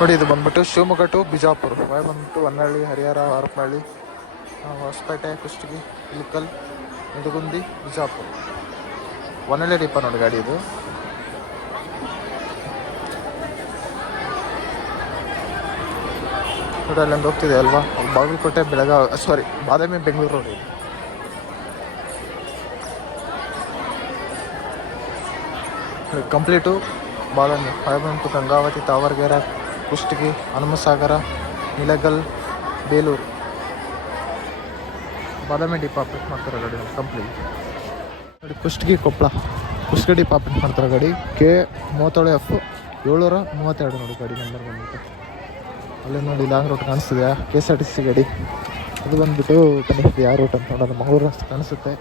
ನೋಡಿ, ಇದು ಬಂದ್ಬಿಟ್ಟು ಶಿವಮೊಗ್ಗ ಟು ಬಿಜಾಪುರ. ವಾಯ್ ಬಂದ್ಬಿಟ್ಟು ಹೊನ್ನಳ್ಳಿ ಹರಿಹರ ಹರಪನಹಳ್ಳಿ ಹೊಸಪೇಟೆ, ಕುಷ್ಟಗಿ, ಇಳಕಲ್ ನಿಡಗುಂದಿ ಬಿಜಾಪುರ. ಹೊನ್ನಳ್ಳಿ ಡಿಪ ನೋಡಿ ಗಾಡಿ ಇದು. ನೋಡಿ, ಅಲ್ಲೊಂದು ಹೋಗ್ತಿದೆ ಅಲ್ವಾ? ಬಾಗಲಕೋಟೆ, ಬೆಳಗಾವಿ ಸಾರಿ ಬಾದಾಮಿ, ಬೆಂಗಳೂರು ಇದು. ಕಂಪ್ಲೀಟು ಬಾದಾಮಿ. ಹೊಳೆಬಂಟು ಗಂಗಾವತಿ, ತಾವರಗೆರೆ ಕುಷ್ಟಗಿ, ಹನುಮಸಾಗರ, ನಿಲಗಲ್, ಬೇಲೂರು. ಬಾದಾಮಿ ಡಿಪಾರ್ಟ್ಮೆಂಟ್ ಮಾಡ್ತಾರೆ ಗಾಡಿ ಕಂಪ್ಲೀಟ್ ಕುಷ್ಟಗಿ ಕೊಪ್ಪಳ ಕುಷ್ಟಗಿ ಡಿಪಾರ್ಟ್ಮೆಂಟ್ ಮಾಡ್ತಾರೆ ಗಾಡಿ. ಕೆ ಮೂವತ್ತೇಳು ಎಫ್ ಏಳ್ನೂರ ಮೂವತ್ತೆರಡು ನೋಡಿ ಗಾಡಿ ನಂಬರ್ ಬಂದ್ಬಿಟ್ಟು. ಅಲ್ಲೇ ನೋಡಿ ಲಾಂಗ್ ರೂಟ್ ಕಾಣಿಸ್ತಿದೆ. K S R T C ಗಾಡಿ. ಅದು ಬಂದುಬಿಟ್ಟು ಕನಿಷ್ಠ ಯಾವ ರೂಟ್ ಅಂತ ನೋಡೋದು ಮಂಗಳೂರು ರಸ್ತೆ ಕಾಣಿಸುತ್ತೆ.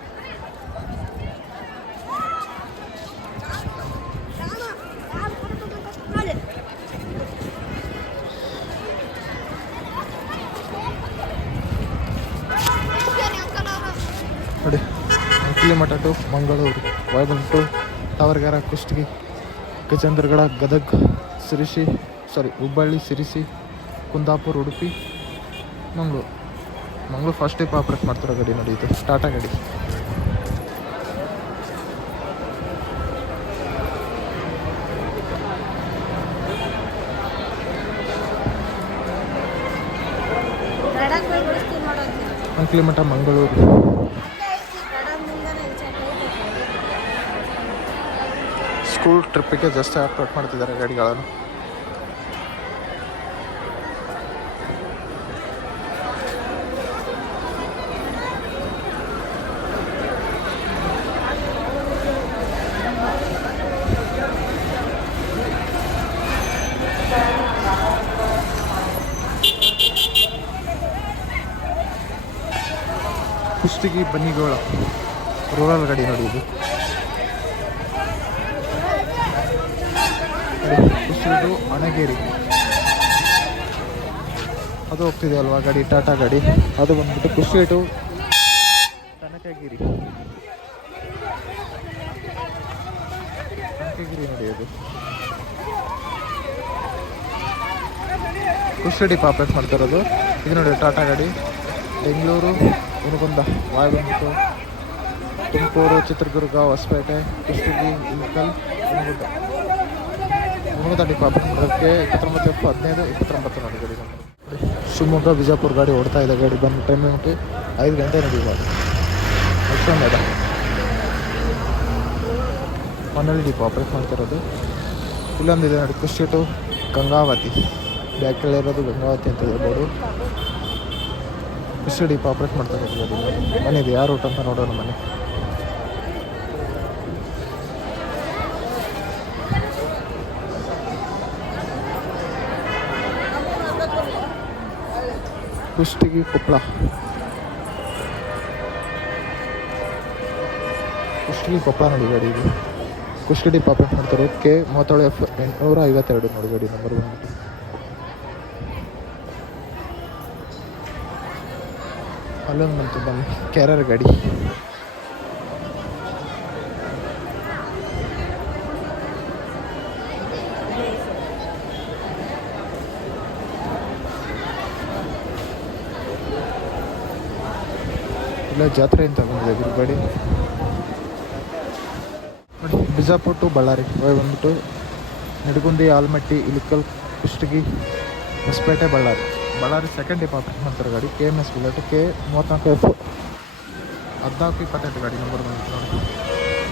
ನೋಡಿ. ಮಠ to Mangaluru. Vaibhav to Tavargera Kushtagi Gajendragad Gadag Sirsi sorry Hubballi Sirsi Kundapura Udupi Mangaluru. Mangaluru first type operate ಮಾಡ್ತಿರೋ ಗಾಡಿ ನೋಡಿ ಇದು. ಟಾಟಾ ಗಾಡಿ. ಅಂಕ್ಲಿ ಮಠ ಮಂಗಳೂರು. ಸ್ಕೂಲ್ ಟ್ರಿಪ್ಪಿಗೆ ಜಾಸ್ತಿ ಆಪ್ರೇಟ್ ಮಾಡ್ತಿದ್ದಾರೆ ಗಾಡಿಗಳನ್ನು. ಕುಷ್ಟಗಿ ಬನ್ನಿಗೋಳ ರೂರಲ್ ಗಾಡಿ ನೋಡಿ ಇದು ಕುಷ್ಟಗಿದು ಅಣಗೇರಿ. ಅದು ಹೋಗ್ತಿದೆ ಅಲ್ವಾ ಗಾಡಿ, ಟಾಟಾ ಗಾಡಿ? ಅದು ಬಂದ್ಬಿಟ್ಟು ಕುಷ್ಟಗಿ ಟು ಕನಕಗಿರಿ. ಕನಕಗಿರಿ ನೋಡಿ ಅದು ಕುಷ್ಟಡಿ ಪಾಪೇಟ್ ಮಾಡ್ತಾ ಇರೋದು? ಇದು ನೋಡಿ ಟಾಟಾ ಗಾಡಿ. ಬೆಂಗಳೂರು ಹುನಗುಂದ ವಾಯ್ ಬಂದ್ಬಿಟ್ಟು ತುಮಕೂರು, ಚಿತ್ರದುರ್ಗ, ಹೊಸಪೇಟೆ ಕುಷ್ಟಗಿ ಇಳಕಲ್ ಹುನಗುಂದ ಹುನಗುಂದ ಡಿಪಾರ್ಟ್ಮೆಂಟ್ ಬರೋಕ್ಕೆ ಇಪ್ಪತ್ತೊಂಬತ್ತು ಎಪ್ಪು ಹದಿನೈದು, ಇಪ್ಪತ್ತೊಂಬತ್ತು ನೋಡಿ ಗಾಡಿ ಶಿವಮೊಗ್ಗ, ಬಿಜಾಪುರ ಗಾಡಿ ಓಡ್ತಾ ಇದೆ. ಗಾಡಿ ಬಂದು ಟೈಮ್ ಉಂಟು ಐದು ಗಂಟೆ ನಡೀಬಾರ್ದು ಅಷ್ಟೊಂದು ಅದ ಮನೇಲಿ ಡಿಪೋ ಆಪ್ರೇಟ್ ಮಾಡ್ತಿರೋದು. ಇಲ್ಲೊಂದಿದೆ ನೋಡಿ ಸ್ಟೀಟು ಗಂಗಾವತಿ. ಬ್ಯಾಕ್ ಇರೋದು ಗಂಗಾವತಿ ಅಂತ ಹೇಳ್ಬೋದು. ಕುಷ್ಟು ಡಿಪ್ ಆಪ್ರೇಟ್ ಮಾಡ್ತಾರೆ ಗಾಡಿ. ಮನೆ ಇದೆ ಯಾವ ರೂಟ್ ಅಂತ ನೋಡೋಣ ಮನೆ. ಕುಷ್ಟಗಿ ಕೊಪ್ಪಳ. ಕುಷ್ಟಗಿ ಕೊಪ್ಪಳ ನೋಡಿ ಗಾಡಿ ಇದು. ಕುಷ್ಟಗಿ ಪಾಪೆಟ್ ಮಾಡ್ತಾರೆ ಕೆ ಮೂವತ್ತೇಳು ಎಫ್ ಎಂಟುನೂರ ಐವತ್ತೆರಡು ನೋಡಿ ಗಾಡಿ ನಂಬರ್ ಒನ್ ಅಲ್ಲೊಂದು ಬಂತು ಬನ್ನಿ ಕ್ಯಾರರ್ ಗಾಡಿ. ಇಲ್ಲ ಜಾತ್ರೆ ಅಂತ ಬಂದಿದೆ ಗುರುಗಾಡಿ ನೋಡಿ, ಬಿಜಾಪುರ ಟು ಬಳ್ಳಾರಿ. ಬಂದ್ಬಿಟ್ಟು ನಡಗುಂದಿ, ಆಲ್ಮಟ್ಟಿ ಇಲಿಕಲ್ ಕುಷ್ಟಗಿ, ಹೊಸಪೇಟೆ, ಬಳ್ಳಾರಿ. ಬಳ್ಳಾರಿ ಸೆಕೆಂಡ್ ಡಿಪಾರ್ಟ್ಮೆಂಟ್ ಮಾಡ್ತಾರೆ ಗಾಡಿ. K M S bullet K ಮೂವತ್ತ್ನಾಲ್ಕು ಎಫ್ ಹದಿನಾಲ್ಕು ಇಪ್ಪತ್ತೆಂಟು ಗಾಡಿ ನಂಬರ್ ಬಂದಿತ್ತು ನೋಡಿ.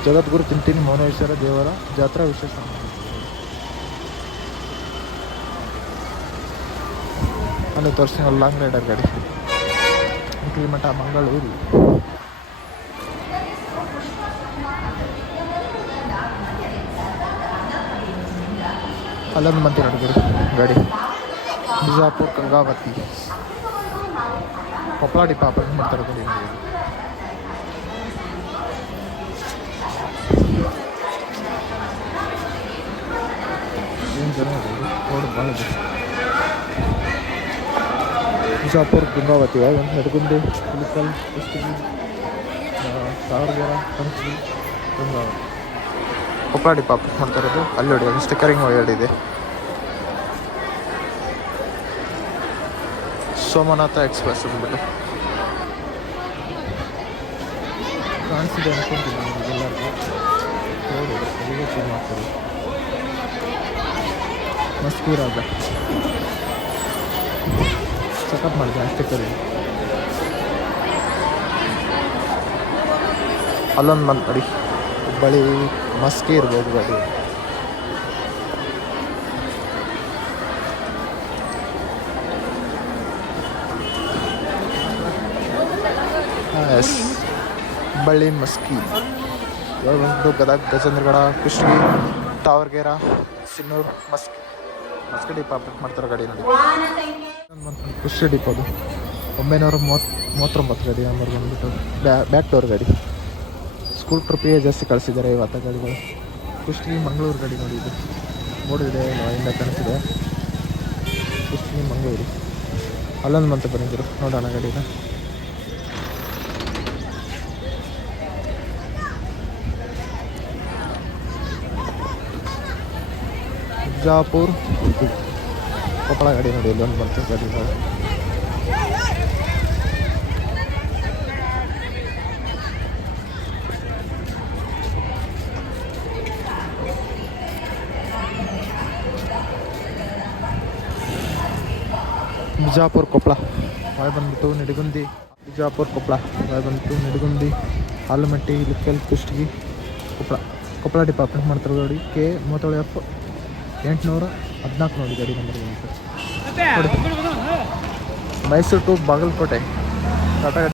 ಜಗದ್ಗುರು ತಿಂತೀನಿ ಮೌನೇಶ್ವರ ದೇವರ ಜಾತ್ರಾ ವಿಶೇಷ. ಅಲ್ಲಿ ತೋರಿಸ್ತೀನಿ ಲಾಂಗ್ ರೈಡರ್ ಗಾಡಿ. ಮಠ ಮಂಗಳೂರು ಅಲ್ಲೊಂದು ಮಂದಿ ನೋಡಿ ಗಾಡಿ ಬಿಜಾಪುರ ಗಂಗಾವತಿ ಕೊಪ್ಪಳ ಡಿಪಾರ್ಟ್ಮೆಂಟ್ ಮಾಡ್ತಾರೆ ಗಾಡಿ ನೋಡಿ. ಏನು ಜನ ಇದೆ ರೋಡ್ ಭಾಳ ಇದೆ ಬಿಜಾಪುರ ಗಂಗಾವತಿ ಒಂದು ನಡ್ಗುಂದಿ ಕುಲಿಕಲ್ ಕುಷ್ಟಗಿ ಸಾವಿರಗೆರ ಕಂಚಿ ಡಿಪಾರ್ಟ್ಮೆಂಟ್ ಮಾಡ್ತಾ ಇರೋದು ಅಲ್ಲಿ ನೋಡಿ ಒಂದು ಸ್ಟಿಕ್ಕರಿಂಗ್ ಇದೆ ಸೋಮನಾಥ ಎಕ್ಸ್ಪ್ರೆಸ್ ಅಂದ್ಬಿಟ್ಟು ಕಾಣಿಸಿದೆ ಅನ್ಕೊಂತೀನಿ ಎಲ್ಲರಿಗೂ. ಚೆಕಪ್ ಮಾಡಿದೆ ಅಷ್ಟೇ ಕರಿ. ಅಲ್ಲೊಂದು ಬಂತು ನೋಡಿ ಹುಬ್ಬಳ್ಳಿ ಮಸ್ಕಿ ಇರ್ಬೋದು ಗಾಡಿ. ಎಸ್. ಹುಬ್ಬಳ್ಳಿ ಮಸ್ಕಿ. ಇವಾಗ ಬಂದು ಗದಗ ಗಜೇಂದ್ರಗಡ ಕುಷ್ಟಗಿ ತಾವರ್ಗೇರ ಸಿನ್ನೂರು ಮಸ್ಕಿ. ಮಸ್ಕಿ ಡಿಪ್ ಅಪ್ಡೇಟ್ ಮಾಡ್ತಾರೆ ಗಾಡಿ ನೋಡಿ. ಕುಷ್ಟಗಿ ಡಿಪ್ ಅದು ಒಂಬೈನೂರ ಮೂವತ್ತು ಮೂವತ್ತೊಂಬತ್ತು ಗಾಡಿ ನಂಬರ್ ಬಂದುಬಿಟ್ಟು. ಬ್ಯಾ ಬ್ಯಾಕ್ ಡೋರ್ ಗಾಡಿ ಸ್ಕೂಲ್ ಟ್ರಿಪ್ಪಿಗೆ ಜಾಸ್ತಿ ಕಳಿಸಿದ್ದಾರೆ ಇವತ್ತು ಗಾಡಿಗಳು. ಕುಷ್ಟಗಿ ಮಂಗಳೂರು ಗಾಡಿ ನೋಡಿ ಇದು. ನೋಡಿದೆ ಇಂದ ಕಾಣಿಸಿದೆ ಕುಷ್ಟಗಿ ಮಂಗಳೂರು. ಅಲ್ಲೊಂದು ಮಂತ್ ಬಂದಿದ್ದರು ನೋಡೋಣ ಗಾಡಿನ ಬಿಜಾಪುರ್. ಕೊಪ್ಪಳ ಗಾಡಿ ನೋಡಿ ಇಲ್ಲೊಂದು ಬಂತು ಗಾಡಿ ನೋಡಿ ಬಿಜಾಪುರ ಕೊಪ್ಪಳ ಮಳೆ ಬಂದ್ಬಿಟ್ಟು ನಿಡಗುಂದಿ ಬಿಜಾಪುರ ಕೊಪ್ಪಳ ಮಳೆ ಬಂದ್ಬಿಟ್ಟು ನಿಡಗುಂದಿ ಆಲಮಟ್ಟಿ ಇಲಿಕಲ್ ಕುಷ್ಟಗಿ ಕೊಪ್ಪಳ ಕೊಪ್ಪಳ ಡಿಪಾರ್ಟ್ಮೆಂಟ್ ಮಾಡ್ತಾರೆ ಗಾಡಿ ಕೆ ಮೂವತ್ತೇಳು ಎಫ್ ಎಂಟುನೂರ ಹದಿನಾಲ್ಕು ನೋಡಿ ಗಾಡಿ ನಂಬರ್ ಬಂದ್ಬಿಟ್ಟು ನೋಡಿ. ಮೈಸೂರು ಟು ಬಾಗಲಕೋಟೆ. ಟಾಟಾ